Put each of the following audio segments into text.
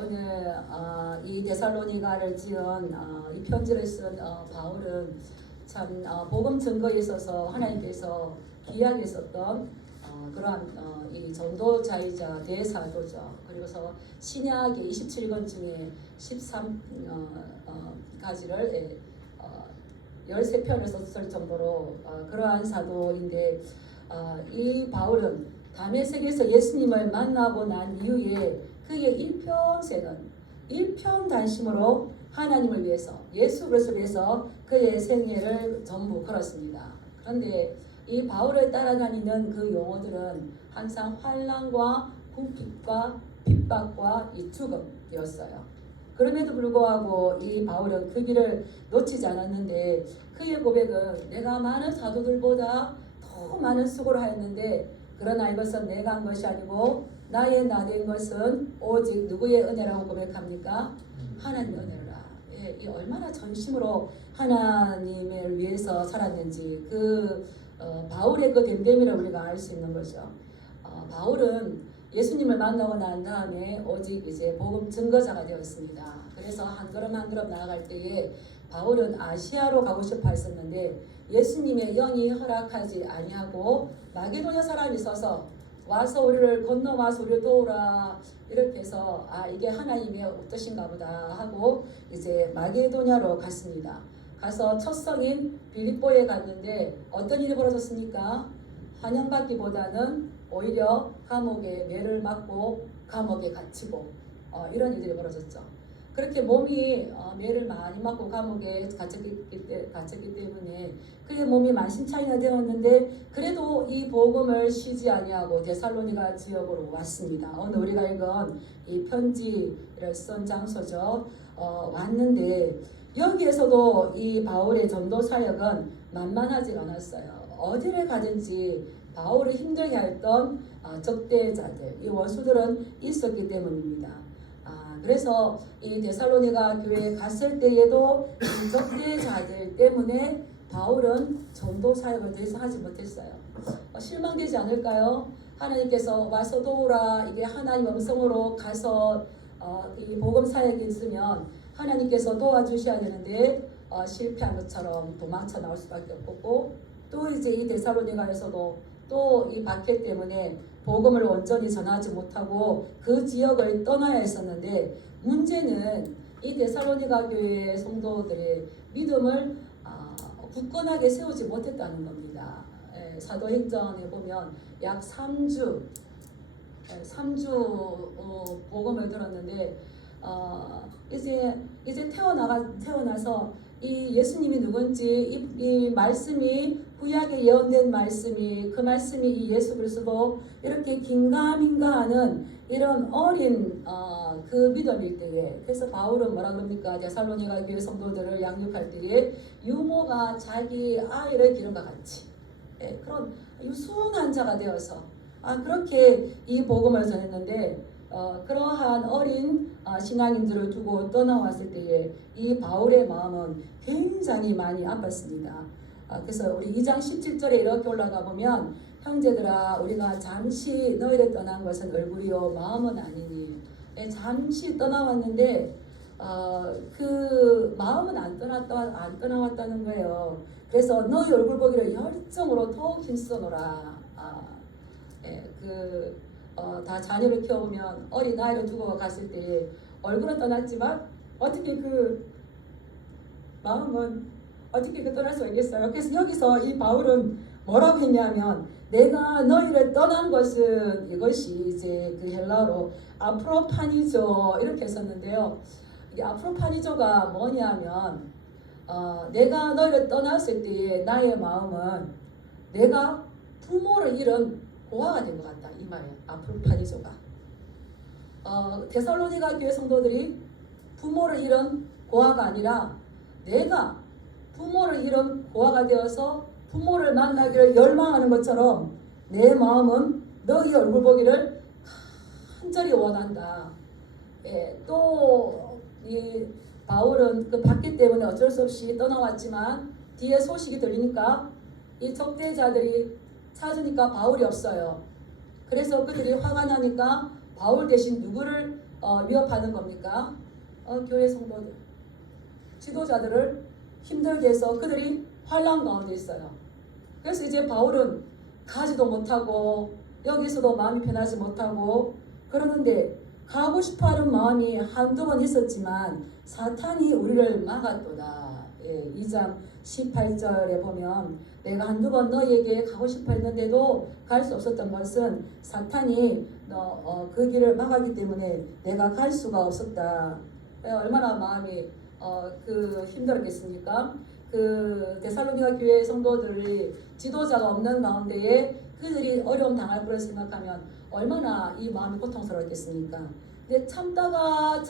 오늘 이 데살로니가를 지은 이 편지를 쓴 바울은 참 복음 증거에 있어서 하나님께서 귀하게 썼던 그러한 이 전도자이자 대사도죠. 그리고서 신약의 27권 중에 13가지를 13편을 썼을 정도로 그러한 사도인데 이 바울은 다메섹에서 예수님을 만나고 난 이후에 그의 일편단심으로 하나님을 위해서 예수 그리스도를 위해서 그의 생애를 전부 걸었습니다. 그런데 이 바울을 따라다니는 그 용어들은 항상 환난과 궁핍과 핍박과 이 죽음이었어요. 그럼에도 불구하고 이 바울은 그 길을 놓치지 않았는데 그의 고백은 내가 많은 사도들보다 더 많은 수고를 하였는데 그러나 이것은 내가 한 것이 아니고 나의 나된 것은 오직 누구의 은혜라고 고백합니까? 하나님의 은혜라. 이 얼마나 전심으로 하나님을 위해서 살았는지 바울의 그 됨됨이를 우리가 알 수 있는 거죠. 바울은 예수님을 만나고 난 다음에 오직 이제 복음 증거자가 되었습니다. 그래서 한 걸음 한 걸음 나아갈 때에 바울은 아시아로 가고 싶어 했었는데 예수님의 영이 허락하지 아니하고 마게도냐 사람이 있어서 와서 우리를 건너와서 우리를 도우라 이렇게 해서 이게 하나님의 뜻인가 보다 하고 이제 마게도냐로 갔습니다. 가서 첫 성인 빌립보에 갔는데 어떤 일이 벌어졌습니까? 환영받기보다는 오히려 감옥에 매를 맞고 감옥에 갇히고 이런 일들이 벌어졌죠. 그렇게 몸이 매를 많이 맞고 감옥에 갇혔기 때문에 그의 몸이 만신창이가 되었는데 그래도 이 복음을 쉬지 아니하고 데살로니가 지역으로 왔습니다. 오늘 우리가 읽은 이 편지를 쓴 장소죠. 왔는데 여기에서도 이 바울의 전도 사역은 만만하지 않았어요. 어디를 가든지 바울을 힘들게 했던 적대자들, 이 원수들은 있었기 때문입니다. 그래서 이 데살로니가 교회에 갔을 때에도 이 적대자들 때문에 바울은 전도 사역을 더 이상 하지 못했어요. 실망되지 않을까요? 하나님께서 와서 도우라 이게 하나님 음성으로 가서 이 복음 사역이 있으면 하나님께서 도와주셔야 되는데 실패한 것처럼 도망쳐 나올 수밖에 없고 또 이제 이 데살로니가에서도 또 이 박해 때문에 복음을 온전히 전하지 못하고 그 지역을 떠나야 했었는데 문제는 이 데살로니가 교회의 성도들의 믿음을 굳건하게 세우지 못했다는 겁니다. 사도행전에 보면 약 3주 복음을 들었는데 이제 태어나서 이 예수님이 누군지 이 말씀이 구약에 예언된 말씀이 그 말씀이 이 예수 그리스도 이렇게 긴가민가하는 이런 어린 그 믿음일 때에 그래서 바울은 뭐라 그럽니까? 데살로니가 교회 성도들을 양육할 때에 유모가 자기 아이를 기른 것 같이 그런 순한 자가 되어서 그렇게 이 복음을 전했는데 그러한 어린 신앙인들을 두고 떠나왔을 때에 이 바울의 마음은 굉장히 많이 아팠습니다. 그래서 우리 2장 17절에 이렇게 올라가 보면 형제들아 우리가 잠시 너희를 떠난 것은 얼굴이요 마음은 아니니 잠시 떠나왔는데 그 마음은 안 떠나왔다는 거예요. 그래서 너희 얼굴 보기를 열정으로 더욱 힘써노라. 다 자녀를 키워보면 어린 아이를 두고 갔을 때 얼굴은 떠났지만 어떻게 그 마음은 어떻게 떠날 수 있겠어요? 그래서 여기서 이 바울은 뭐라고 했냐면 내가 너희를 떠난 것은 이것이 이제 그 헬라어로 아프로파니조 이렇게 했었는데요. 이 아프로파니조가 뭐냐면 내가 너희를 떠났을 때에 나의 마음은 내가 부모를 잃은 고아가 된 것 같다 이 말이에요. 아프로파니조가 데살로니가 교회 성도들이 부모를 잃은 고아가 아니라 내가 부모를 잃은 고아가 되어서 부모를 만나기를 열망하는 것처럼 내 마음은 너희 얼굴 보기를 간절히 원한다. 또 이 바울은 그 박해 때문에 어쩔 수 없이 떠나왔지만 뒤에 소식이 들리니까 이 적대자들이 찾으니까 바울이 없어요. 그래서 그들이 화가 나니까 바울 대신 누구를 위협하는 겁니까? 교회 성도들, 지도자들을 힘들게 해서 그들이 환난 가운데 있어요. 그래서 이제 바울은 가지도 못하고 여기서도 마음이 편하지 못하고 그러는데 가고 싶어하는 마음이 한두 번 있었지만 사탄이 우리를 막았도다. 2장 18절에 보면 내가 한두 번 너희에게 가고 싶어 했는데도 갈 수 없었던 것은 사탄이 그 길을 막았기 때문에 내가 갈 수가 없었다. 얼마나 마음이 힘들었겠습니까? 그 데살로니가 교회 성도들이 지도자가 없는 가운데에 그들이 어려움 당할 거를 생각하면 얼마나 이 마음이 고통스러웠겠습니까? 근데 참다가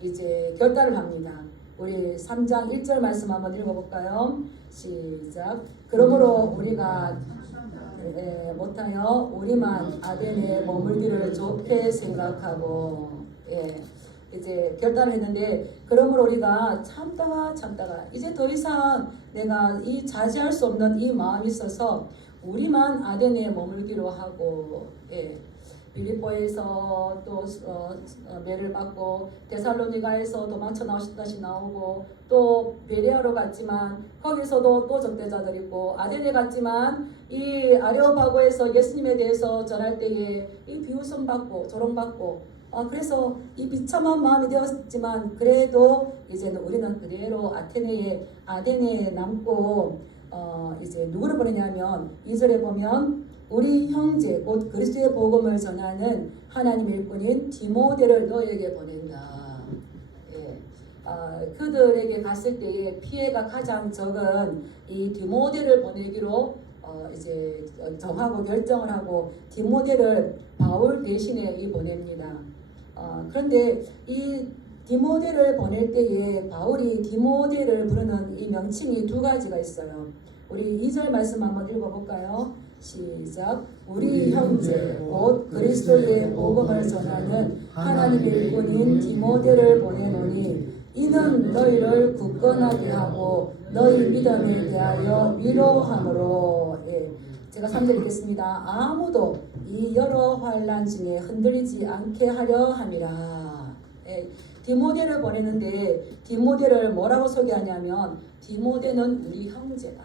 이제 결단을 합니다. 우리 3장 1절 말씀 한번 읽어볼까요? 시작. 그러므로 우리가 못하여 우리만 아덴에 머물기를 좋게 생각하고 이제 결단을 했는데 그러므로 우리가 참다가 이제 더 이상 내가 이 자제할 수 없는 이 마음이 있어서 우리만 아덴에 머물기로 하고 빌립보에서 또 매를 받고 데살로니가에서 도망쳐 다시 나오고 또 베레아로 갔지만 거기서도 또 적대자들 있고 아덴에 갔지만 이 아레오파고에서 예수님에 대해서 전할 때에 이 비웃음 받고 조롱받고 그래서 이 비참한 마음이 되었지만 그래도 이제는 우리는 그대로 아테네에 남고 이제 누구를 보내냐면 2절에 보면 우리 형제 곧 그리스도의 복음을 전하는 하나님의 일꾼인 디모데를 너에게 보낸다. 그들에게 갔을 때의 피해가 가장 적은 이 디모데를 보내기로 이제 정하고 결정을 하고 디모데를 바울 대신에 보냅니다. 그런데 이 디모데를 보낼 때에 바울이 디모데를 부르는 이 명칭이 두 가지가 있어요. 우리 2절 말씀 한번 읽어볼까요? 시작. 우리 형제 곧 그리스도의 복음을 전하는 하나님의 일꾼인 디모데를 보내노니 이는 너희를 굳건하게 하고 너희 믿음에 대하여 위로함으로 제가 3절 읽겠습니다. 아무도 이 여러 환난 중에 흔들리지 않게 하려 함이라. 디모데를 보내는데 디모데를 뭐라고 소개하냐면 디모데는 우리 형제다.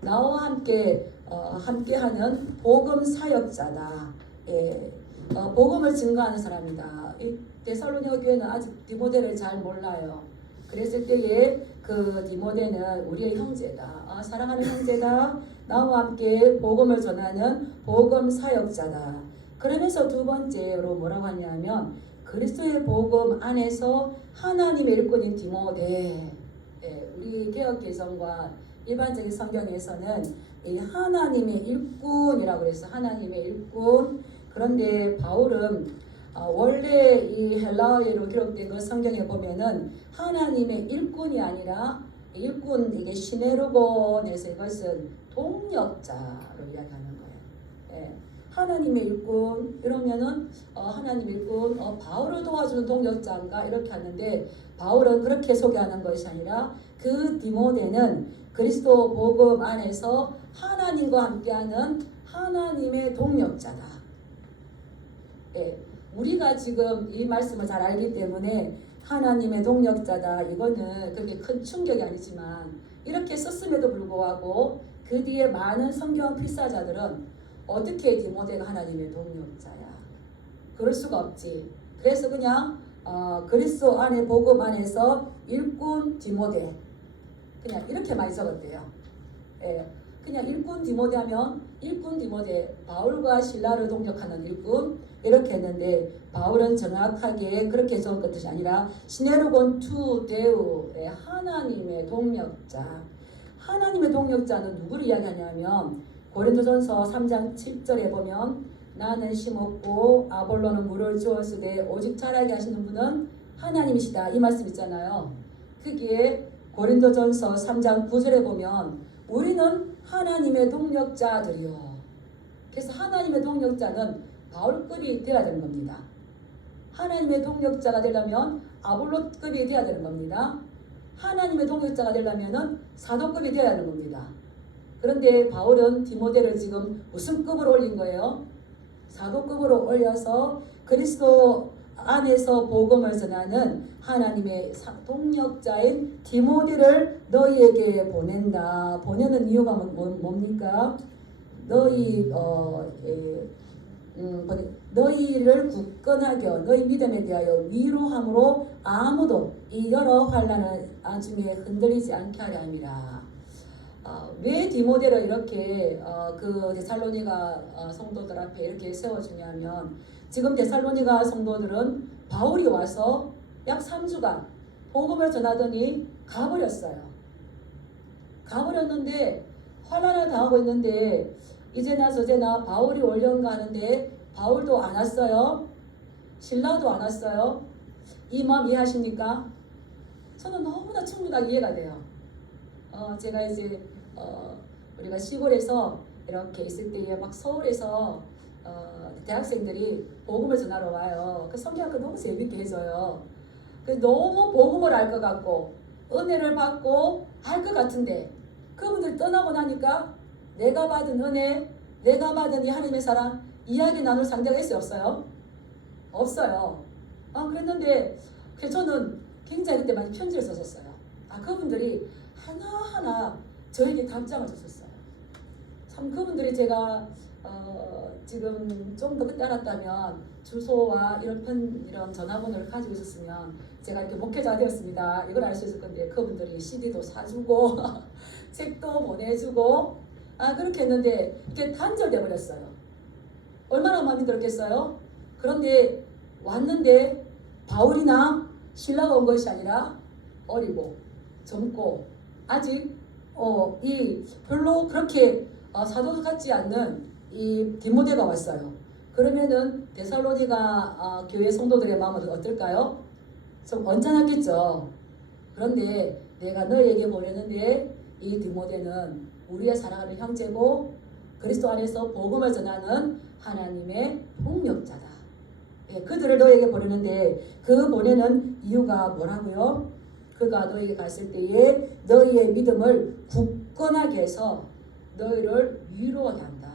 나와 함께하는 복음 사역자다. 복음을 증거하는 사람이다. 이 데살로니가 교회는 아직 디모데를 잘 몰라요. 그랬을 때에 그 디모데는 우리의 형제다. 사랑하는 형제다. 나와 함께 복음을 전하는 복음 사역자다. 그러면서 두 번째로 뭐라고 하냐면 그리스도의 복음 안에서 하나님의 일꾼인 디모데. 우리 개역개성과 일반적인 성경에서는 이 하나님의 일꾼이라고 그래서 하나님의 일꾼. 그런데 바울은 원래 이 헬라어로 기록된 그 성경에 보면은 하나님의 일꾼이 아니라 일꾼 이게 시네르곤에서 이것은 동역자로 이야기하는 거예요. 하나님의 일꾼 이러면은 하나님의 일꾼 바울을 도와주는 동역자인가 이렇게 하는데 바울은 그렇게 소개하는 것이 아니라 그 디모데는 그리스도 복음 안에서 하나님과 함께하는 하나님의 동역자다. 우리가 지금 이 말씀을 잘 알기 때문에 하나님의 동역자다. 이거는 그렇게 큰 충격이 아니지만 이렇게 썼음에도 불구하고 그 뒤에 많은 성경 필사자들은 어떻게 디모데가 하나님의 동역자야? 그럴 수가 없지. 그래서 그냥 그리스도 안에 복음 안에서 일꾼 디모데 그냥 이렇게 많이 적었대요. 그냥 일꾼 디모데 하면 일꾼 디모데 바울과 실라를 동역하는 일꾼 이렇게 했는데 바울은 정확하게 그렇게 적은 것이 아니라 시네르곤 투 데우 하나님의 동역자. 하나님의 동역자는 누구를 이야기하냐면 고린도전서 3장 7절에 보면 나는 심었고 아볼로는 물을 주었으되 오직 자라게 하시는 분은 하나님이시다. 이 말씀 있잖아요. 그게 고린도전서 3장 9절에 보면 우리는 하나님의 동역자들이요. 그래서 하나님의 동역자는 바울급이 되어야 되는 겁니다. 하나님의 동역자가 되려면 아볼로급이 되어야 되는 겁니다. 하나님의 동역자가 되려면 사도급이 되어야 하는 겁니다. 그런데 바울은 디모데를 지금 무슨 급으로 올린 거예요? 사도급으로 올려서 그리스도 안에서 복음을 전하는 하나님의 동력자인 디모데를 너희에게 보낸다. 보내는 이유가 뭡니까? 너희를 굳건하게 너희 믿음에 대하여 위로함으로 아무도 이 여러 환난 중에 흔들리지 않게 하려 함이라. 왜 디모데를 이렇게 그 데살로니가 성도들 앞에 이렇게 세워주냐면, 지금 데살로니가 성도들은 바울이 와서 약 3주간 복음을 전하더니 가버렸어요. 가버렸는데 환난을 당하고 있는데 이제나 저제나 바울이 올려온가 하는데 바울도 안 왔어요. 신라도 안 왔어요. 이 마음 이해하십니까? 저는 너무나 충분하게 이해가 돼요. 제가 이제 우리가 시골에서 이렇게 있을 때에 막 서울에서 대학생들이 복음을 전하러 와요. 그 성경학교 너무 재밌게 해줘요. 너무 복음을 알 것 같고 은혜를 받고 알 것 같은데 그분들 떠나고 나니까 내가 받은 은혜, 내가 받은 이 하나님의 사랑 이야기 나눌 상대가 있어요? 없어요? 없어요. 그랬는데 저는 굉장히 그때 많이 편지를 썼었어요. 그분들이 하나하나 저에게 답장을 줬었어요. 참 그분들이 제가 지금 좀 더 그때 알았다면 주소와 이런 전화번호를 가지고 있었으면 제가 이렇게 목회자 되었습니다. 이걸 알 수 있을 건데 그분들이 CD도 사주고 책도 보내주고 그렇게 했는데 이게 단절돼 버렸어요. 얼마나 마음이 들었겠어요? 그런데 왔는데 바울이나 신라가 온 것이 아니라 어리고 젊고 아직 별로 그렇게 사도 같지 않는 이 디모데가 왔어요. 그러면은 데살로니가 교회 성도들의 마음은 어떨까요? 좀 언짢았겠죠. 그런데 내가 너희에게 보내는데 이 디모데는 우리의 사랑하는 형제고 그리스도 안에서 복음을 전하는 하나님의 동력자다. 그들을 너희에게 보내는데 그 보내는 이유가 뭐라고요? 그가 너희에게 갔을 때에 너희의 믿음을 굳건하게 해서 너희를 위로하게 한다.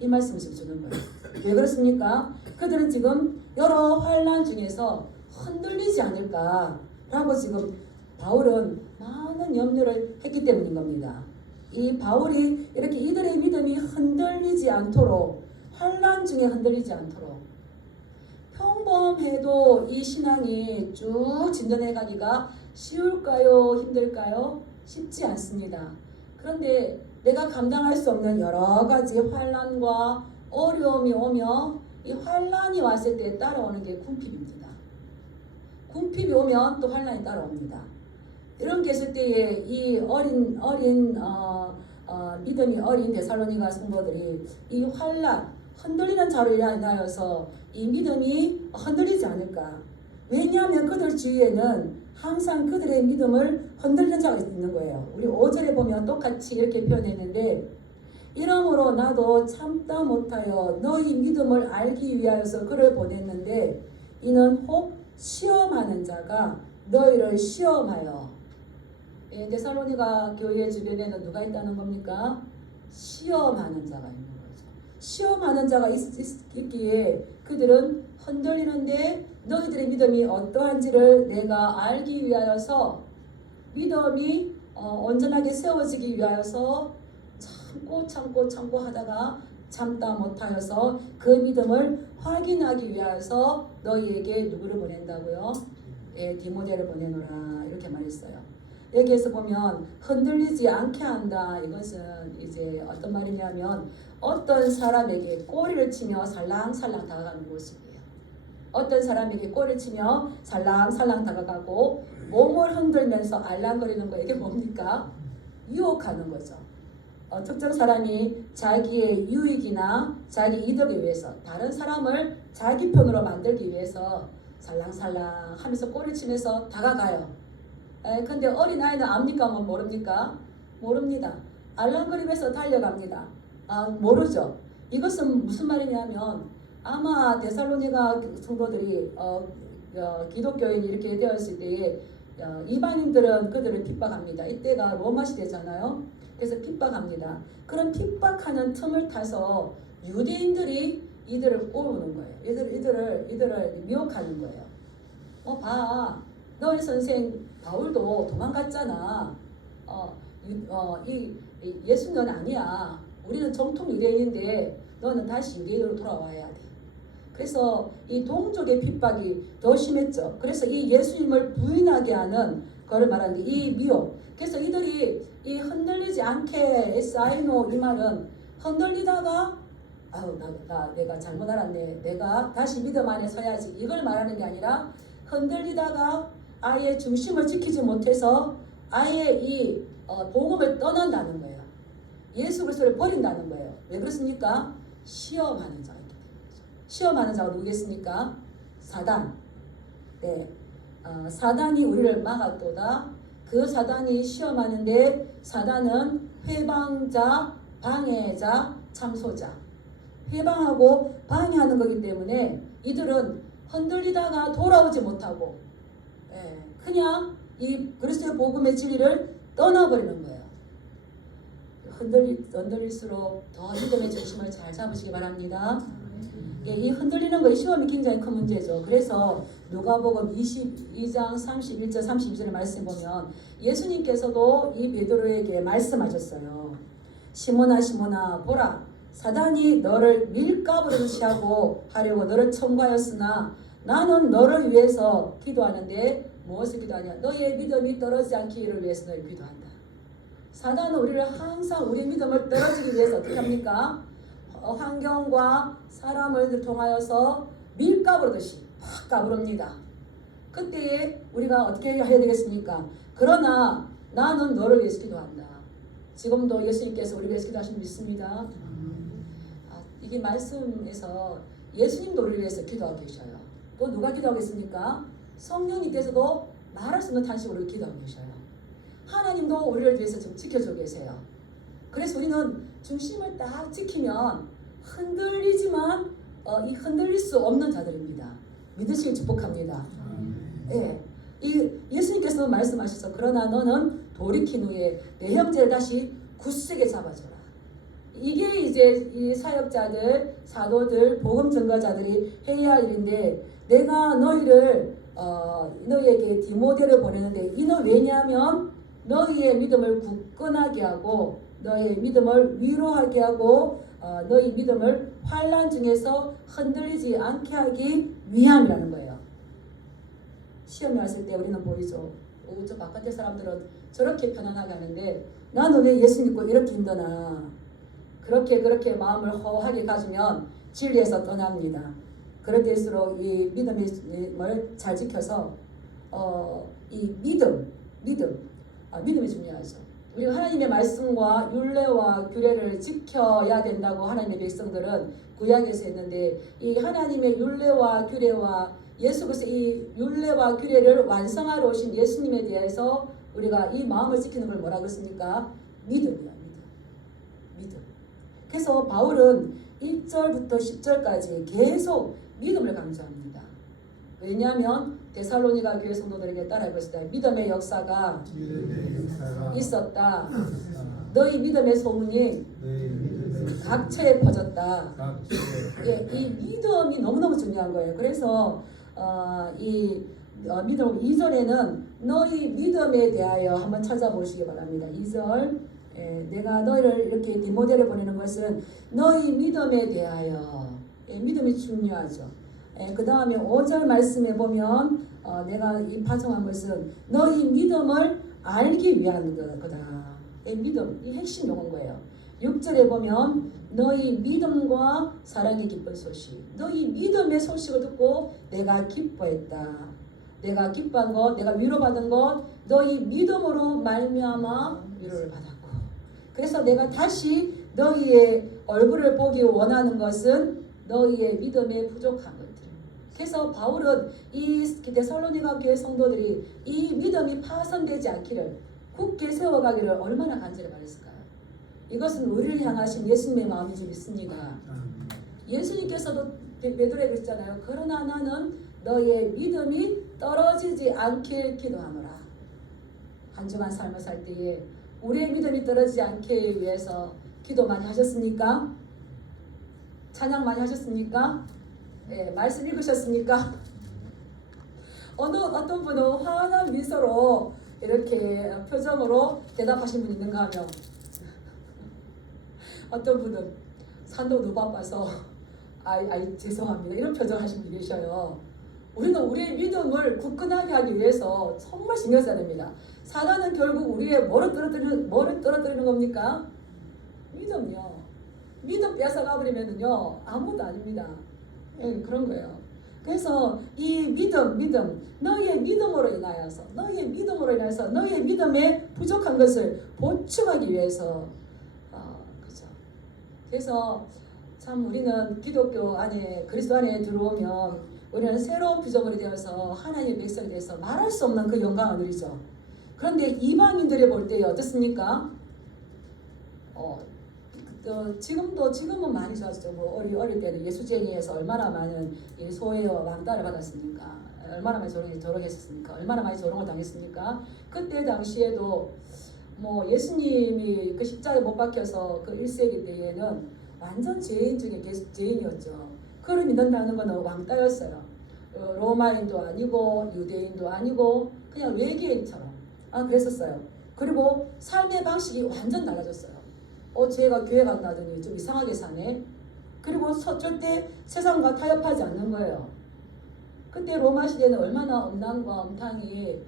이 말씀을 지금 주는 거예요. 왜 그렇습니까? 그들은 지금 여러 환난 중에서 흔들리지 않을까라고 지금 바울은 많은 염려를 했기 때문인 겁니다. 이 바울이 이렇게 이들의 믿음이 흔들리지 않도록, 환난 중에 흔들리지 않도록, 평범해도 이 신앙이 쭉 진전해 가기가 쉬울까요? 힘들까요? 쉽지 않습니다. 그런데 내가 감당할 수 없는 여러 가지 환난과 어려움이 오며 이 환난이 왔을 때 따라오는 게 궁핍입니다. 궁핍이 오면 또 환난이 따라옵니다. 이런 게 있을 때에 이 믿음이 어린 데살로니가 성도들이 이 환난, 흔들리는 자로 인하여서 이 믿음이 흔들리지 않을까. 왜냐하면 그들 주위에는 항상 그들의 믿음을 흔들리는 자가 있는 거예요. 우리 5절에 보면 똑같이 이렇게 표현했는데, 이러므로 나도 참다 못하여 너희 믿음을 알기 위하여서 그를 보냈는데 이는 혹 시험하는 자가 너희를 시험하여. 데살로니가 교회 주변에는 누가 있다는 겁니까? 시험하는 자가 있는 거죠. 시험하는 자가 있기에 그들은 흔들리는데 너희들의 믿음이 어떠한지를 내가 알기 위하여서, 믿음이 온전하게 세워지기 위하여서 참고 하다가 참다 못하여서 그 믿음을 확인하기 위하여서 너희에게 누구를 보낸다고요? 디모데를 보내노라, 이렇게 말했어요. 여기에서 보면 흔들리지 않게 한다. 이것은 이제 어떤 말이냐면 어떤 사람에게 꼬리를 치며 살랑살랑 다가가는 모습이에요. 어떤 사람에게 꼬리를 치며 살랑살랑 다가가고 몸을 흔들면서 알랑거리는 거, 이게 뭡니까? 유혹하는 거죠. 특정 사람이 자기의 유익이나 자기 이득을 위해서 다른 사람을 자기 편으로 만들기 위해서 살랑살랑 하면서 꼬리 치면서 다가가요. 근데 어린아이는 압니까? 모릅니까? 모릅니다. 알랑거리면서 달려갑니다. 모르죠. 이것은 무슨 말이냐면 아마 데살로니가 성도들이 기독교인이 이렇게 되었을 때에 이방인들은 그들을 핍박합니다. 이때가 로마 시대잖아요. 그래서 핍박합니다. 그런 핍박하는 틈을 타서 유대인들이 이들을 꼬우는 거예요. 이들을 미혹하는 거예요. 봐, 너희 선생 바울도 도망갔잖아. 이 예수는 아니야. 우리는 정통 유대인인데 너는 다시 유대인으로 돌아와야 돼. 그래서 이 동족의 핍박이 더 심했죠. 그래서 이 예수님을 부인하게 하는 거를 말하는데 이 미혹. 그래서 이들이 이 흔들리지 않게 사이노 이 말은 흔들리다가 내가 잘못 알았네. 내가 다시 믿음 안에 서야지. 이걸 말하는 게 아니라 흔들리다가 아예 중심을 지키지 못해서 아예 이 복음을 떠난다는 거예요. 예수 그리스도를 버린다는 거예요. 왜 그렇습니까? 시험하는 자가 있기 때문이죠. 시험하는 자가 누구겠습니까? 사단. 네, 사단이 우리를 막았도다. 그 사단이 시험하는데 사단은 회방자, 방해자, 참소자. 회방하고 방해하는 거기 때문에 이들은 흔들리다가 돌아오지 못하고 그냥 이 그리스도의 복음의 진리를 떠나버리는 거예요. 흔들릴수록 더 믿음의 중심을 잘 잡으시기 바랍니다. 이 흔들리는 거 시험이 굉장히 큰 문제죠. 그래서 누가복음 22장 31절 32절의 말씀 보면 예수님께서도 이 베드로에게 말씀하셨어요. 시몬아 시몬아 보라 사단이 너를 밀가부로 취하고 하려고 너를 청구하였으나 나는 너를 위해서 기도하는데 무엇을 기도하냐? 너의 믿음이 떨어지지 않기를 위해서 너를 기도한다. 사단은 우리를 항상 우리의 믿음을 떨어지기 위해서 어떻게 합니까? 환경과 사람을 통하여서 밀가부르듯이 팍 가부릅니다. 그때 우리가 어떻게 해야 되겠습니까? 그러나 나는 너를 위해서 기도한다. 지금도 예수님께서 우리를 위해서 기도하시는 믿습니다. 이게 말씀에서 예수님도 우리를 위해서 기도하고 계셔요. 또 누가 기도하겠습니까? 성령님께서도 말할 수 없는 탄식으로 기도하고 계셔요. 하나님도 우리를 위해서 좀 지켜주고 계세요. 그래서 우리는 중심을 딱 지키면 흔들리지만 이 흔들릴 수 없는 자들입니다. 믿으시길 축복합니다. 예, 이 예수님께서 말씀하셔서 그러나 너는 돌이킨 후에 내 형제를 다시 굳세게 잡아줘라. 이게 이제 이 사역자들, 사도들, 복음 전가자들이 해야 할 일인데 내가 너희를 너희에게 디모데를 보내는데 이는 왜냐하면 너희의 믿음을 굳건하게 하고 너희의 믿음을 위로하게 하고 너희 믿음을 환난 중에서 흔들리지 않게 하기 위함이라는 거예요. 시험이 왔을 때 우리는 보이죠. 저 바깥의 사람들은 저렇게 편안하게 하는데 나는 왜 예수 믿고 이렇게 힘드나. 그렇게 마음을 허하게 가지면 진리에서 떠납니다. 그럴 때일수록 이 믿음을 잘 지켜서 이 믿음이 중요하죠. 우리가 하나님의 말씀과 율례와 규례를 지켜야 된다고 하나님의 백성들은 구약에서 했는데 이 하나님의 율례와 규례와 예수 그리스도 이 율례와 규례를 완성하러 오신 예수님에 대해서 우리가 이 마음을 지키는 걸 뭐라 그랬습니까? 믿음이야. 믿음. 그래서 바울은 1절부터 10절까지 계속 믿음을 강조합니다. 왜냐하면 데살로니가 교회 성도들에게 따라 해보실 때 믿음의 역사가 있었다. 너희 믿음의 소문이 각처에 퍼졌다. 이 믿음이 너무너무 중요한 거예요. 그래서 믿음 2절에는 너희 믿음에 대하여 한번 찾아보시기 바랍니다. 2절 내가 너희를 이렇게 디모데를 보내는 것은 너희 믿음에 대하여 믿음이 중요하죠. 그 다음에 5절 말씀에 보면 내가 이 파송한 것은 너희 믿음을 알기 위한 거다. 믿음, 이 핵심 용어인 거예요. 6절에 보면 너희 믿음과 사랑의 기쁜 소식. 너희 믿음의 소식을 듣고 내가 기뻐했다. 내가 기뻐한 것, 내가 위로받은 것, 너희 믿음으로 말미암아 위로를 받았고. 그래서 내가 다시 너희의 얼굴을 보기 원하는 것은 너희의 믿음에 부족한 것들. 그래서 바울은 이 데살로니가 교회 성도들이 이 믿음이 파손되지 않기를 굳게 세워가기를 얼마나 간절히 바랬을까요? 이것은 우리를 향하신 예수님의 마음인지 믿습니다. 예수님께서도 베드로에게 그랬잖아요. 그러나 나는 너의 믿음이 떨어지지 않길 기도하노라. 한 주간 삶을 살 때에 우리의 믿음이 떨어지지 않기 위해서 기도 많이 하셨습니까? 찬양 많이 하셨습니까? 예, 말씀 읽으셨습니까? 어떤 분은 환한 미소로 이렇게 표정으로 대답하신 분 있는가 하면 어떤 분은 산도 너무 바빠서 죄송합니다 이런 표정 하신 분 계셔요. 우리는 우리의 믿음을 굳건하게 하기 위해서 정말 신경 써야 됩니다. 사단은 결국 우리의 뭐를 떨어뜨리는 겁니까? 믿음요. 믿음 뺏어가버리면요 아무것도 아닙니다. 예, 그런 거예요. 그래서 이 믿음, 너희의 믿음으로 인하여서 너희의 믿음에 부족한 것을 보충하기 위해서, 그죠. 그래서 참 우리는 기독교 안에 그리스도 안에 들어오면 우리는 새로운 피조물이 되어서 하나님의 백성이 되어서 말할 수 없는 그 영광을 누리죠. 그런데 이방인들이 볼 때 어떻습니까? 지금은 많이 좋아졌죠. 뭐 어릴 때는 예수쟁이에서 얼마나 많은 소외와 왕따를 받았습니까? 얼마나 많이 조롱했었습니까? 얼마나 많이 조롱을 당했습니까? 그때 당시에도 뭐 예수님이 그 십자가에 못 박혀서 그 1세기 때에는 완전 죄인 중에 죄인이었죠. 그를 믿는다는 것은 왕따였어요. 로마인도 아니고 유대인도 아니고 그냥 외계인처럼 그랬었어요. 그리고 삶의 방식이 완전 달라졌어요. 쟤가 교회 간다더니 좀 이상하게 사네. 그리고 절대 세상과 타협하지 않는 거예요. 그때 로마 시대는 얼마나 음란과 음탕이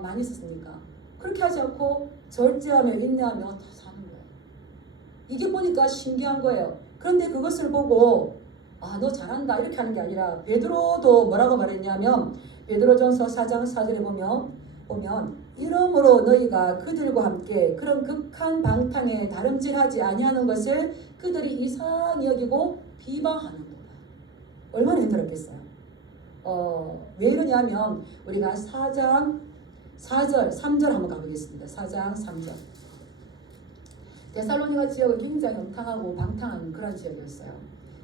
많이 있었습니까? 그렇게 하지 않고 절제하며 인내하며 다 사는 거예요. 이게 보니까 신기한 거예요. 그런데 그것을 보고 너 잘한다 이렇게 하는 게 아니라 베드로도 뭐라고 말했냐면 베드로전서 4장 4절에 보면 이러므로 너희가 그들과 함께 그런 극한 방탕에 다름질하지 아니하는 것을 그들이 이상히 여기고 비방하는구나. 얼마나 힘들었겠어요. 왜 이러냐면 우리가 4장 4절 3절 한번 가보겠습니다. 4장 3절. 데살로니가 지역은 굉장히 음탕하고 방탕한 그런 지역이었어요.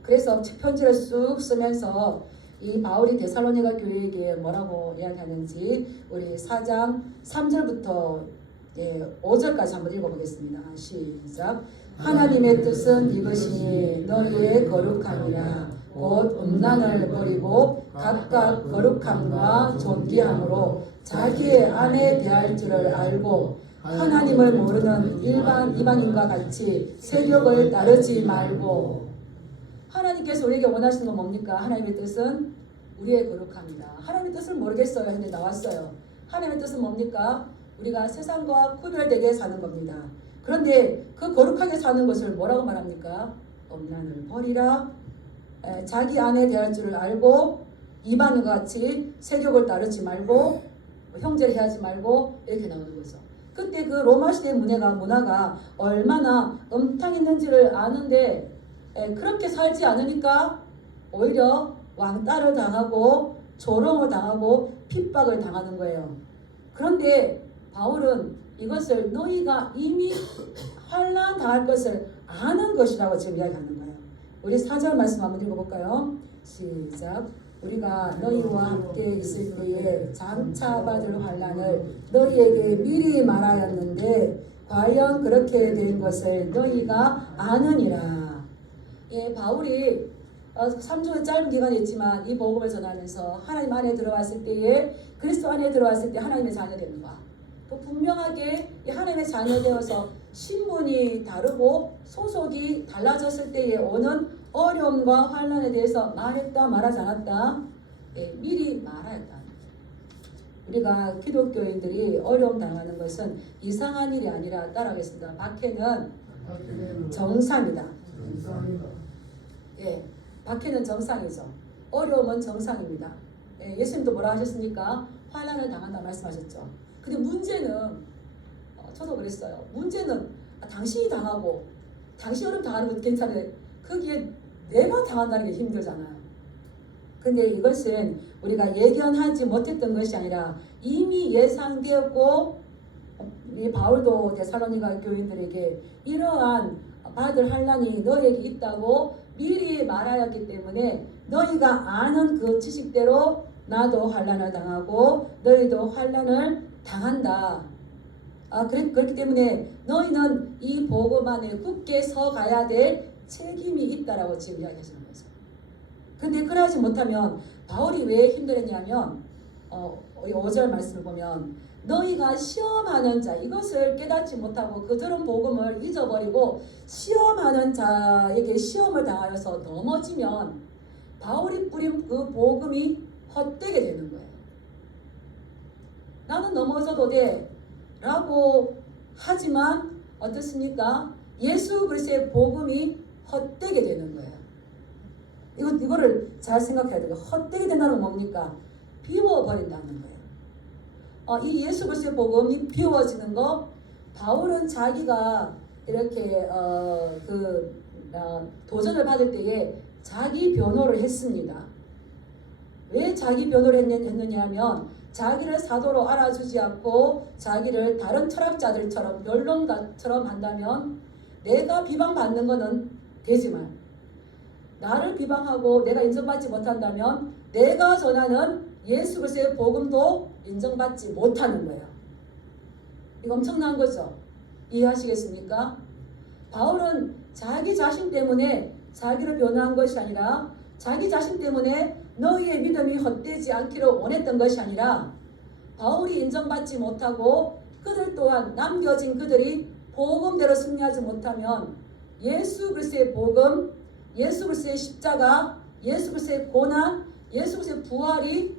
그래서 편지를 쑥 쓰면서 이 바울이 데살로니가 교회에게 뭐라고 이야기하는지 우리 4장 3절부터 5절까지 한번 읽어보겠습니다. 시작. 하나님의 뜻은 이것이니 너희의 거룩함이라 곧 음란을 버리고 각각 거룩함과 존귀함으로 자기의 아내 대할 줄을 알고 하나님을 모르는 일반 이방인과 같이 세력을 따르지 말고. 하나님께서 우리에게 원하시는 건 뭡니까? 하나님의 뜻은 우리의 거룩함이다. 하나님의 뜻을 모르겠어요 했는데 나왔어요. 하나님의 뜻은 뭡니까? 우리가 세상과 구별되게 사는 겁니다. 그런데 그 거룩하게 사는 것을 뭐라고 말합니까? 음란을 버리라. 자기 아내 대할 줄을 알고 이방인과 같이 세력을 따르지 말고 형제를 해하지 말고 이렇게 나오는 거죠. 그때 그 로마 시대의 문화가 얼마나 음탕했는지를 아는데 그렇게 살지 않으니까 오히려 왕따를 당하고 조롱을 당하고 핍박을 당하는 거예요. 그런데 바울은 이것을 너희가 이미 환난 당할 것을 아는 것이라고 지금 이야기하는 거예요. 우리 4절 말씀 한번 읽어볼까요? 시작. 우리가 너희와 함께 있을 때에 장차 받을 환난을 너희에게 미리 말하였는데 과연 그렇게 된 것을 너희가 아느니라. 바울이 3주의 짧은 기간이었지만 이 복음을 전하면서 하나님 안에 들어왔을 때에 그리스도 안에 들어왔을 때 하나님의 자녀됨과 또 분명하게 이 하나님의 자녀되어서 신분이 다르고 소속이 달라졌을 때에 오는 어려움과 환난에 대해서 말했다 말하지 않았다 미리 말하였다. 우리가 기독교인들이 어려움 당하는 것은 이상한 일이 아니라 따라하겠습니다. 박해는 정상이다. 박해는 정상이죠. 어려움은 정상입니다. 예수님도 뭐라 하셨습니까? 환난을 당한다 말씀하셨죠. 근데 문제는 저도 그랬어요. 문제는 당신이 당하고 당신 어려움 당하는 것도 괜찮은데 거기에 내가 당한다는 게 힘들잖아요. 근데 이것은 우리가 예견하지 못했던 것이 아니라 이미 예상되었고 이 바울도 데살로니가 교인들에게 이러한 받을 환난이 너에게 있다고 미리 말하였기 때문에 너희가 아는 그 지식대로 나도 환난을 당하고 너희도 환난을 당한다. 그렇기 때문에 너희는 이 복음 안에 굳게 서 가야 될 책임이 있다라고 지금 이야기하시는 거죠. 근데 그러지 못하면 바울이 왜 힘들었냐면 5절 말씀을 보면 너희가 시험하는 자 이것을 깨닫지 못하고 그 들은 복음을 잊어버리고 시험하는 자에게 시험을 당하여서 넘어지면 바울이 뿌린 그 복음이 헛되게 되는 거예요. 나는 넘어져도 돼 라고 하지만 어떻습니까? 예수 그리스도의 복음이 헛되게 되는 거예요. 이거를 잘 생각해야 돼요. 헛되게 된다는 건 뭡니까? 비워버린다는 거예요. 이 예수 그리스도의 복음이 비워지는 거, 바울은 자기가 이렇게 도전을 받을 때에 자기 변호를 했습니다. 왜 자기 변호를 했느냐 하면 자기를 사도로 알아주지 않고 자기를 다른 철학자들처럼 멸론가처럼 한다면 내가 비방받는 것은 되지만 나를 비방하고 내가 인정받지 못한다면 내가 전하는 예수 그리스도의 복음도 인정받지 못하는 거예요. 이거 엄청난 거죠. 이해하시겠습니까? 바울은 자기 자신 때문에 자기를 변호한 것이 아니라 자기 자신 때문에 너희의 믿음이 헛되지 않기를 원했던 것이 아니라 바울이 인정받지 못하고 그들 또한 남겨진 그들이 복음대로 승리하지 못하면 예수 그리스도의 복음, 예수 그리스도의 십자가, 예수 그리스도의 고난, 예수 그리스도의 부활이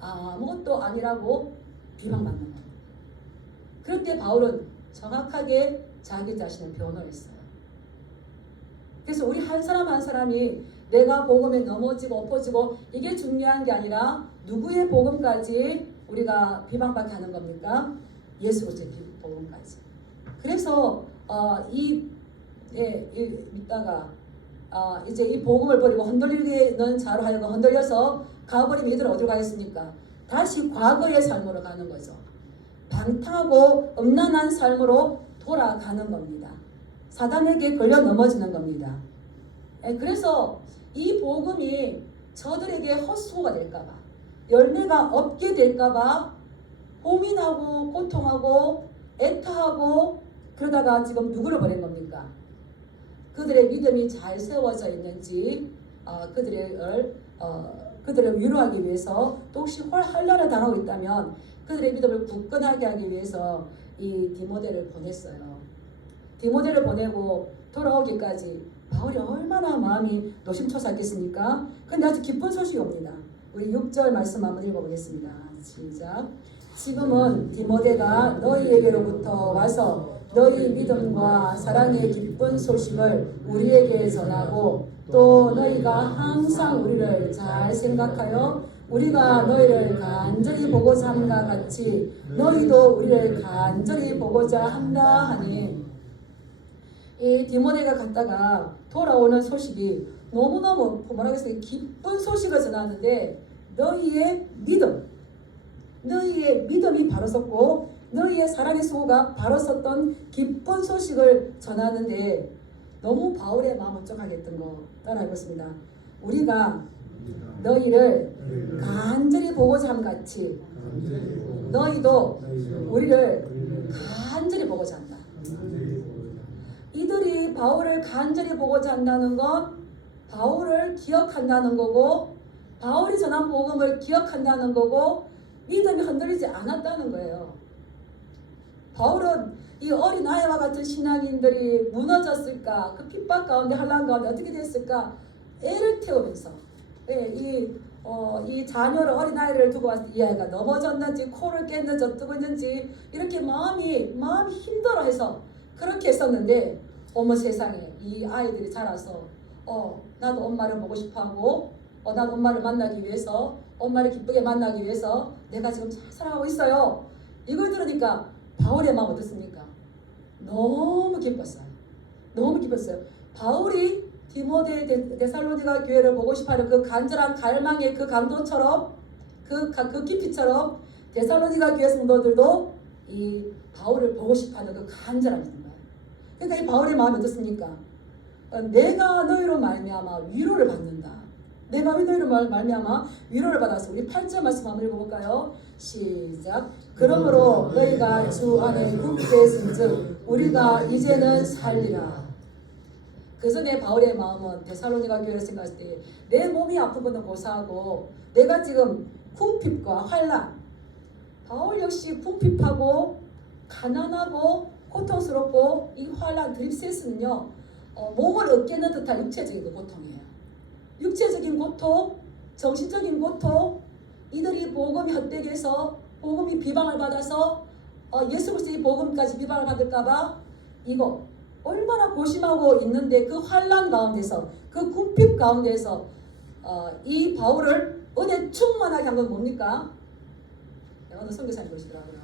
아무것도 아니라고 비방받는 거예요. 그럴 때 바울은 정확하게 자기 자신을 변호했어요. 그래서 우리 한 사람 한 사람이 내가 복음에 넘어지고 엎어지고 이게 중요한 게 아니라 누구의 복음까지 우리가 비방받게 하는 겁니까? 예수 그리스도의 복음까지. 그래서 믿다가 이제 이 복음을 버리고 흔들리는 자로 하여금 흔들려서 가버리면 이들은 어디로 가겠습니까? 다시 과거의 삶으로 가는 거죠. 방탕하고 음란한 삶으로 돌아가는 겁니다. 사단에게 걸려 넘어지는 겁니다. 그래서 이 복음이 저들에게 헛수고가 될까봐, 열매가 없게 될까봐 고민하고 고통하고 애타하고 그러다가 지금 누구를 보낸 겁니까? 그들의 믿음이 잘 세워져 있는지 그들을 위로하기 위해서 또 혹시 환난을 당하고 있다면 그들의 믿음을 굳건하게 하기 위해서 이 디모데를 보냈어요. 디모데를 보내고 돌아오기까지 바울이 얼마나 마음이 노심초사했겠습니까? 근데 아주 기쁜 소식이 옵니다. 우리 6절 말씀 한번 읽어보겠습니다. 시작. 지금은 디모데가 너희에게로부터 와서 너희 믿음과 사랑의 기쁜 소식을 우리에게 전하고 또 너희가 항상 우리를 잘 생각하여 우리가 너희를 간절히 보고자 함과 같이 너희도 우리를 간절히 보고자 한다 하니, 이 디모데가 갔다가 돌아오는 소식이 너무너무 뭐라고 했어요? 기쁜 소식을 전하는데 너희의 믿음이 바로 섰고 너희의 사랑의 수고가 바로 섰던 기쁜 소식을 전하는데 너무 바울의 마음을 쩍하게 했던 거 따라해보겠습니다. 우리가 너희를 간절히 보고자 함 같이 너희도 우리를 간절히 보고자 한다. 이들이 바울을 간절히 보고자 한다는 건 바울을 기억한다는 거고 바울이 전한 복음을 기억한다는 거고 믿음이 흔들리지 않았다는 거예요. 바울은 이 어린아이와 같은 신앙인들이 무너졌을까, 그 핍박 가운데 환난 가운데 어떻게 됐을까 애를 태우면서 이 자녀를 어린아이를 두고 왔을 때 이 아이가 넘어졌는지 코를 깼는지 어떻게 했는지 이렇게 마음이 힘들어해서 그렇게 했었는데 어머 세상에 이 아이들이 자라서 나도 엄마를 보고 싶어하고 나도 엄마를 만나기 위해서 엄마를 기쁘게 만나기 위해서 내가 지금 잘 살아가고 있어요. 이걸 들으니까 바울의 마음 어떻습니까? 너무 기뻤어요. 너무 기뻤어요. 바울이 디모데 데살로니가 교회를 보고 싶어하는 그 간절한 갈망의 그 강도처럼 그 깊이처럼 데살로니가 교회 성도들도 이 바울을 보고 싶어하는 그 간절함이 있는 거예요. 그러니까 이 바울의 마음이 어떻습니까? 내가 너희로 말미암아 위로를 받는다. 내가 너희로 말미암아 위로를 받았어. 우리 8절 말씀 한번 읽어볼까요? 시작. 그러므로 너희가 주 안에 굳게 있은즉 우리가 이제는 살리라. 그 전에 바울의 마음은 데살로니가 교회를 생각했을 때 내 몸이 아픈 것은 고사하고 내가 지금 궁핍과 환난, 바울 역시 궁핍하고 가난하고 고통스럽고 이 환난 드립세스는요 몸을 얻게는 듯한 육체적인 고통이에요. 육체적인 고통, 정신적인 고통, 이들이 복음이 헛되게해서 복음이 비방을 받아서 예수 그리스도의 복음까지 비방을 받을까봐 이거 얼마나 고심하고 있는데 그 환난 가운데서 그 궁핍 가운데서 이 바울을 은혜 충만하게 한 건 뭡니까? 어느 선교사님 그러시더라고요.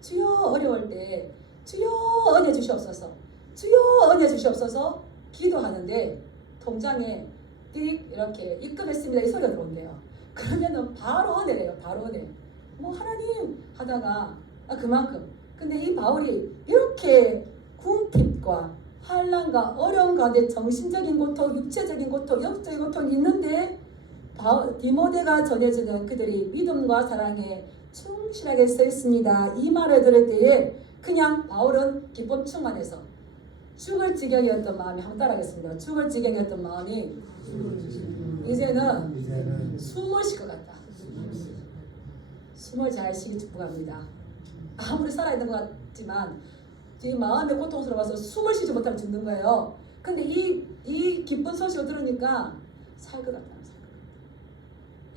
주여 어려울 때 주여 은혜 주시옵소서, 주여 은혜 주시옵소서 기도하는데 통장에 띡 이렇게 입금했습니다 이 소리가 들어온대요. 그러면은 바로 은혜래요. 바로 은혜. 뭐 하나님 하다가 그만큼. 근데 이 바울이 이렇게 궁핍과 환난과 어려운 가운데 정신적인 고통, 육체적인 고통, 영적인 고통이 있는데 디모데가 전해주는 그들이 믿음과 사랑에 충실하게 서 있습니다. 이 말을 들을 때에 그냥 바울은 기쁨 충만해서 죽을 지경이었던 마음이 한번 따라하겠습니다. 죽을 지경이었던 마음이 이제는 숨을 쉴 것 같다. 숨을 잘 쉬기 축복합니다. 아무리 살아있는 것 같지만 지금 마음이 고통스러워서 숨을 쉬지 못하면 죽는 거예요. 근데 이 기쁜 소식을 들으니까 살 것 같다.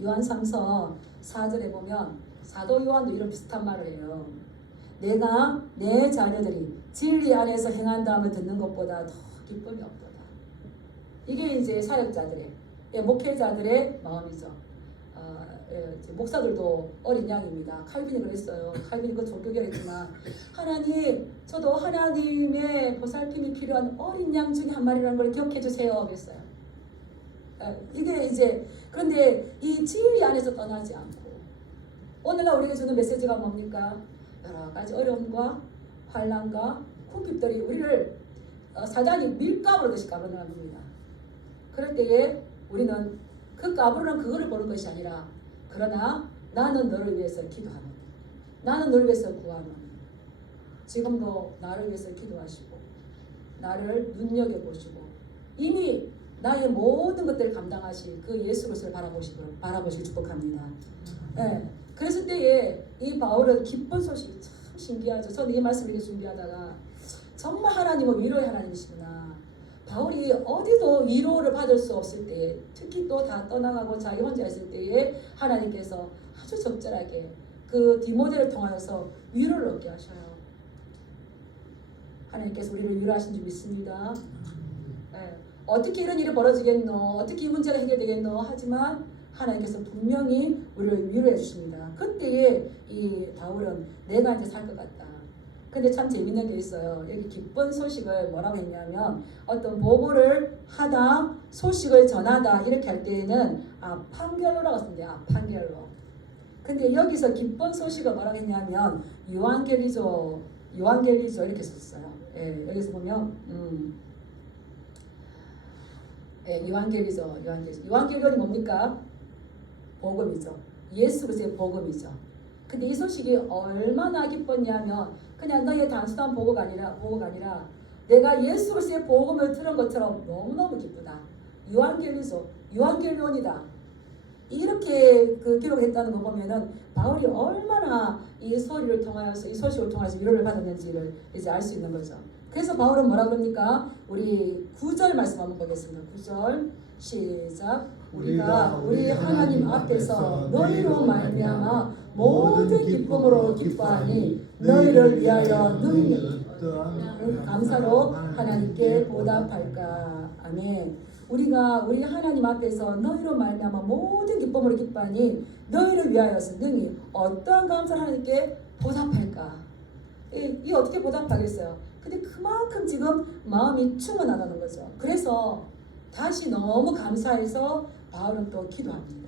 요한 3서 4절에 보면 사도 요한도 이런 비슷한 말을 해요. 내가 내 자녀들이 진리 안에서 행한다함을 듣는 것보다 더 기쁨이 없도다. 이게 이제 사역자들의, 목회자들의 마음이죠. 목사들도 어린 양입니다. 칼빈이 그랬어요. 칼빈이 그 종교개혁이지만 하나님, 저도 하나님의 보살핌이 필요한 어린 양 중에 한 마리라는 걸 기억해 주세요. 그랬어요. 이게 이제 그런데 이 진리 안에서 떠나지 않고 오늘날 우리에게 주는 메시지가 뭡니까? 여러 가지 어려움과 환난과 궁핍들이 우리를 사단이 밀가루로 듯이 가버립니다. 그럴 때에 우리는 그 가부르는 그거를 보는 것이 아니라 그러나 나는 너를 위해서 기도하는, 나는 너를 위해서 구하는, 지금도 나를 위해서 기도하시고 나를 눈여겨보시고 이미 나의 모든 것들을 감당하신 그 예수 그리스도를 바라보시기 축복합니다. 네. 그랬을 때에 이 바울은 기쁜 소식이 참 신기하죠. 저는 이 말씀을 이렇게 준비하다가 정말 하나님은 위로의 하나님이시구나. 바울이 어디도 위로를 받을 수 없을 때에, 특히 또 다 떠나가고 자기 혼자 있을 때에 하나님께서 아주 적절하게 그 디모데를 통하여서 위로를 얻게 하셔요. 하나님께서 우리를 위로하신 줄 믿습니다. 네. 어떻게 이런 일이 벌어지겠노? 어떻게 이 문제가 해결되겠노? 하지만 하나님께서 분명히 우리를 위로해 주십니다. 그때에 이 바울은 내가 이제 살 것 같다. 근데 참 재밌는 게 있어요. 여기 기쁜 소식을 뭐라고 했냐면 어떤 보고를 하다, 소식을 전하다 이렇게 할 때에는 아판겔로라고 씁니다. 아판겔로. 근데 여기서 기쁜 소식을 뭐라고 했냐면 요한겔리조 이렇게 썼어요. 예, 여기서 보면 요한겔리조는 뭡니까? 복음이죠. 예수 그리스도의 복음이죠. 근데 이 소식이 얼마나 기뻤냐면 그냥 너의 단순한 보고가 아니라 내가 예수 그리스도의 복음을 들은 것처럼 너무너무 기쁘다. 요한겔리온이다. 이렇게 그 기록했다는 거 보면은 바울이 얼마나 이 소리를 통하여서 이 소식을 통해서 위로를 받았는지를 이제 알 수 있는 거죠. 그래서 바울은 뭐라 그럽니까? 우리 9절 말씀 한번 보겠습니다. 9절 시작. 우리가 우리 하나님 앞에서 너희로 말미암아 모든 기쁨으로 기뻐하니 너희를 위하여 능히 감사로 하나님께 보답할까. 아멘. 우리가 우리 하나님 앞에서 너희로 말미암아 모든 기쁨으로 기뻐하니 너희를 위하여서 능히 어떠한 감사를 하나님께 보답할까. 이 어떻게 보답하겠어요? 근데 그만큼 지금 마음이 충만하다는 거죠. 그래서 다시 너무 감사해서 바울은 또 기도합니다.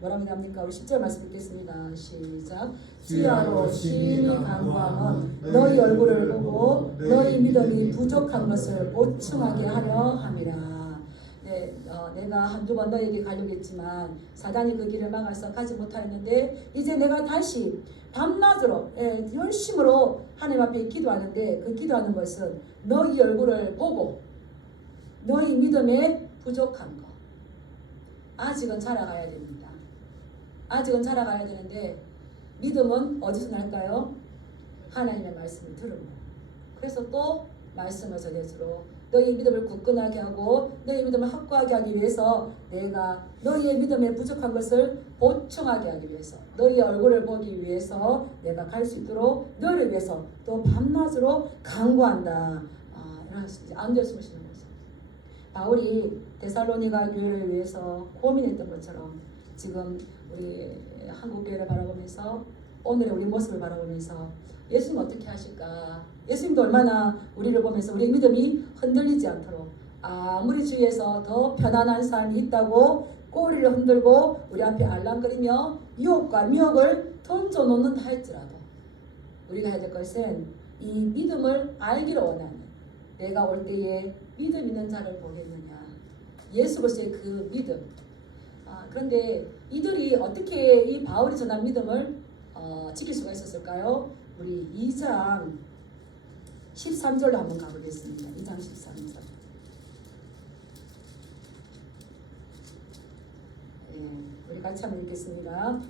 뭐라고 합니까? 우리 10절 말씀 읽겠습니다. 시작. 주야로 심히 간구하면 너희 얼굴을 보고 너희 믿음이 부족한 것을 보충하게 하려 함이라. 네, 내가 한두 번 너에게 가려고 했지만 사단이 그 길을 막아서 가지 못하였는데 이제 내가 다시 밤낮으로 열심으로 하나님 앞에 기도하는데 그 기도하는 것은 너희 얼굴을 보고 너희 믿음에 부족한 것. 아직은 자라가야 됩니다. 아직은 자라가야 되는데 믿음은 어디서 날까요? 하나님의 말씀을 들으므로. 그래서 또 말씀을 전해주로 너희 믿음을 굳건하게 하고 너희 믿음을 확고하게 하기 위해서 내가 너희의 믿음에 부족한 것을 보충하게 하기 위해서 너희의 얼굴을 보기 위해서 내가 갈 수 있도록 너희를 위해서 또 밤낮으로 간구한다. 이런 안결씀을 주는 거죠. 바울이 데살로니가 교회를 위해서 고민했던 것처럼 지금 우리 한국 교회를 바라보면서 오늘의 우리 모습을 바라보면서 예수님 어떻게 하실까? 예수님도 얼마나 우리를 보면서 우리의 믿음이 흔들리지 않도록 아무리 주위에서 더 편안한 삶이 있다고 꼬리를 흔들고 우리 앞에 알랑거리며 유혹과 미혹을 던져놓는다 할지라도 우리가 해야 될 것은 이 믿음을 알기를 원하는 내가 올 때에 믿음 있는 자를 보겠느냐. 예수 그리스도의 그 믿음. 그런데 이들이 어떻게 이 바울이 전한 믿음을 지킬 수가 있었을까요? 우리 2장 13절로 한번 가보겠습니다. 2장 13절. 우리 같이 한번 읽겠습니다.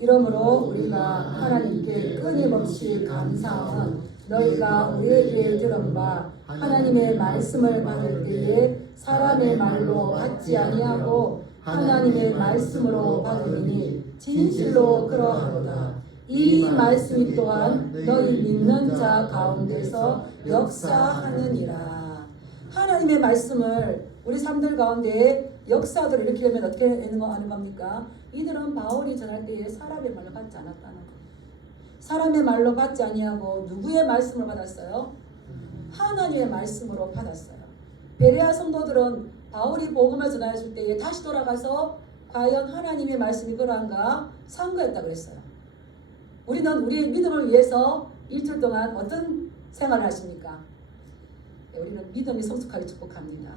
이러므로 우리가 하나님께 끊임없이 감사함은 너희가 우리에게 들은 바 하나님의 말씀을 받을 때에 사람의 말로 받지 아니하고 하나님의 말씀으로 받으니 진실로 그러하도다. 이 말씀이 또한 너희 믿는 자 가운데서 역사하느니라. 하나님의 말씀을 우리 삶들 가운데 역사들을 일으키려면 어떻게 하는 겁니까? 이들은 바울이 전할 때에 사람의 말로 받지 않았다는 거예요. 사람의 말로 받지 아니하고 누구의 말씀을 받았어요? 하나님의 말씀으로 받았어요. 베레아 성도들은 바울이 복음을 전하였을 때에 다시 돌아가서 과연 하나님의 말씀이 그러한가 상고했다고 그랬어요. 우리는 우리의 믿음을 위해서 일주일 동안 어떤 생활을 하십니까? 우리는 믿음이 성숙하게 축복합니다.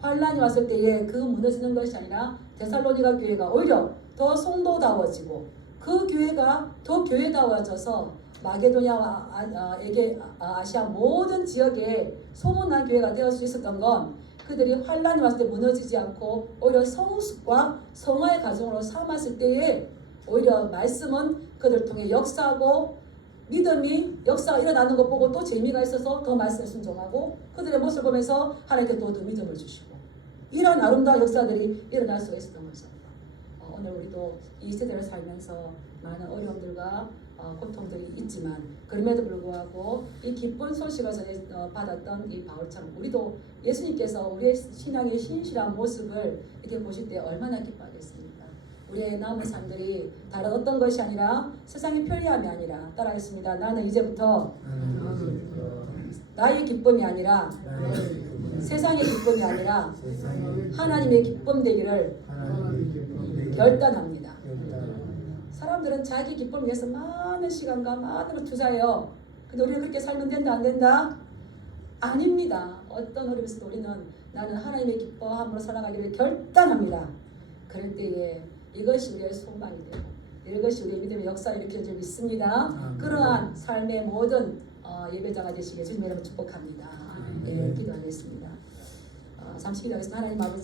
환란이 왔을 때에 그 무너지는 것이 아니라 데살로니가 교회가 오히려 더 성도다워지고 그 교회가 더 교회다워져서 마게도냐와 아시아 모든 지역에 소문난 교회가 되어 수 있었던 건 그들이 환란이 왔을 때 무너지지 않고 오히려 성숙과 성화의 과정으로 삼았을 때에 오히려 말씀은 그들을 통해 역사하고 믿음이 역사가 일어나는 것 보고 또 재미가 있어서 더 말씀에 순종하고 그들의 모습을 보면서 하나님께 또 더 믿음을 주시고 이런 아름다운 역사들이 일어날 수가 있었던 거죠. 오늘 우리도 이 세대를 살면서 많은 어려움들과 고통들이 있지만 그럼에도 불구하고 이 기쁜 소식을 받았던 이 바울처럼 우리도 예수님께서 우리의 신앙의 신실한 모습을 이렇게 보실 때 얼마나 기뻐하겠습니까? 우리의 남은 삶들이 다른 어떤 것이 아니라 세상의 편리함이 아니라 따라하겠습니다. 나는 이제부터 나의 기쁨이 아니라 세상의 기쁨이 아니라 하나님의 기쁨 되기를 결단합니다. 사람들은 자기 기쁨을 위해서 많은 시간과 많은 걸 투자해요. 근데 우리는 그렇게 살면 된다 안 된다? 아닙니다. 어떤 어려움에서도 우리는 나는 하나님의 기뻐함으로 살아가기를 결단합니다. 그럴 때에 이것이 우리의 소망이 되고 이것이 우리의 믿음의 역사를 일으킬 줄 믿습니다. 그러한 삶의 모든 예배자가 되시길 주님의 이름으로 축복합니다. 기도하겠습니다. 잠시 기도하겠습니다. 하나님 아버지